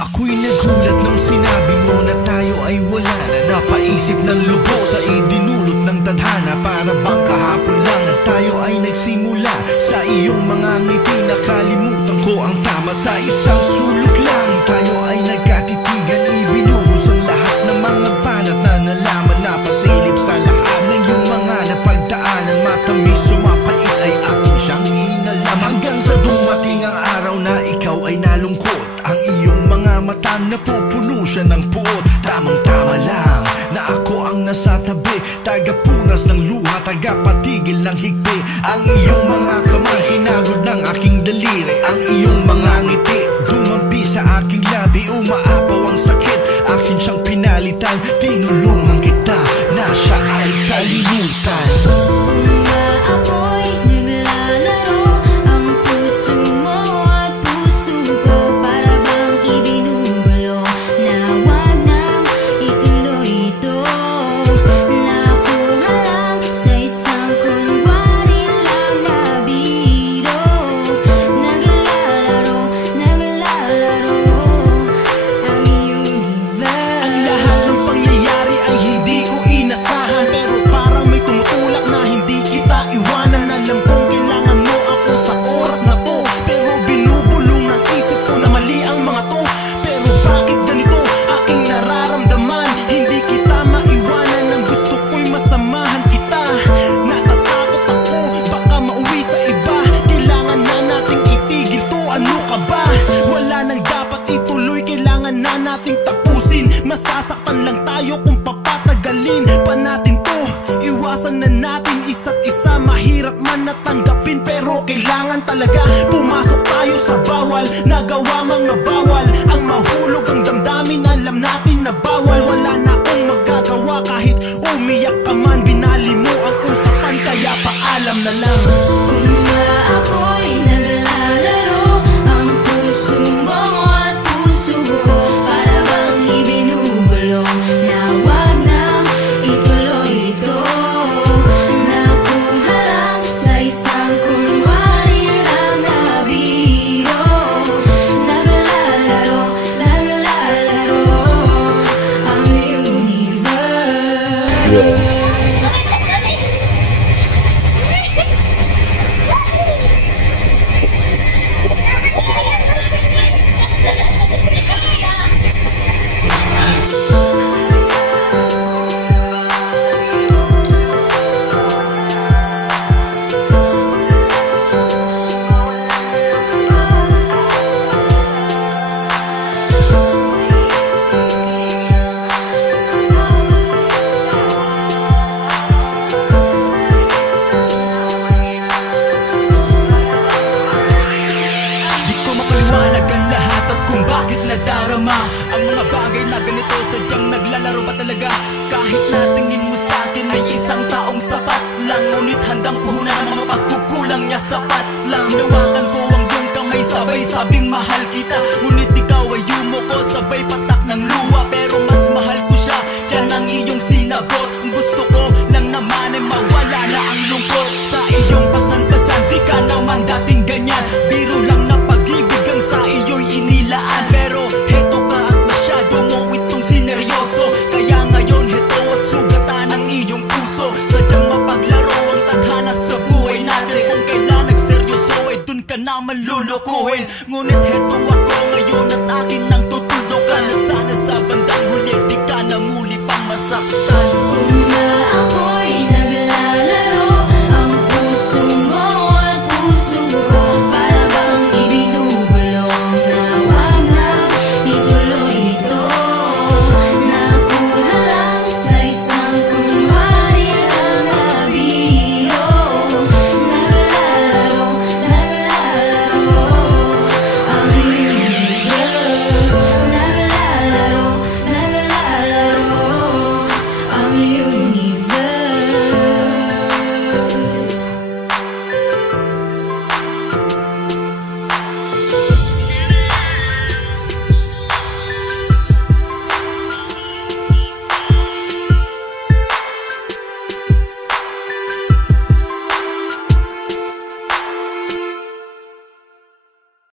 Ako'y nagulat nung sinabi mo na tayo ay wala na. Napaisip ng lubos sa idinulot ng tadhana. Para bang kahapon lang at tayo ay nagsimula. Sa iyong mga ngiti nakalimutan ko ang tama. Sa isang sulok lang tayo ay nagkatitigan. Ibinuhos ang lahat ng mga banat na nalaman. Napasilip sa lahat ng iyong mga napagdaanan. Matamis sumapait ay akin siyang inalam. Hanggang sa dumating ang araw na ikaw ay nalungkot. Ang iyong mga mata napupuno siya ng puot. Tamang-tama lang na ako ang nasa tabi. Tagapunas ng luha, tagapatigil ng higpi. Ang iyong mga kamay hinagod ng aking daliri. Ang iyong mga ngiti dumampi sa aking labi. Umaapaw ang sakit, akin siyang pinalitan. Tinulungan kita na siya ay kalimutan. Masasaktan lang tayo kung papatagalin pa natin to. Iwasan na natin isa't isa. Mahirap man natanggapin pero kailangan talaga pumasok tayo sa bawal. Nagawa mga bawal ang mahulog ang damdamin. Alam natin na bawal. Wala na akong magagawa kahit umiyak ka man. Binali mo ang usapan kaya paalam na lang. Ako'y naglalaro ang puso mo at puso ko. Para bang ibinubulong na wag nang ituloy ito. Nakuha lang sa isang kunwari lang na biro. Naglalaro ang universe. Ang mga bagay na ganito sadyang naglalaro ba talaga? Kahit natingin mo sa akin ay isang taong sapat lang. Ngunit handang puhunan ang mga pagkukulang niya, sapat lang. Nawakan ko ang iyong kamay, sabay sabing mahal kita. Ngunit ikaw ay yumuko, sabay patak ng luha. Pero mas mahal ko siya, yan ang iyong sinagot. Ang gusto ko lang naman ay mawala na ang lungkot. Sa iyong pasan-pasan, di ka naman dating ganyan. Biro lang na pag-ibig ang sa iyo'y inilaan. Pero heto ka at masyado mo itong sineryoso. Kaya ngayon heto at sugatan ang iyong puso. Sadyang mapaglaro ang tadhana sa buhay natin. Kung kailan nagseryoso ay dun ka na malulukuhin. Ngunit heto ako ngayon at akin nang tutuldukan. At sana sa bandang huli di ka na muli pang masaktan. Ako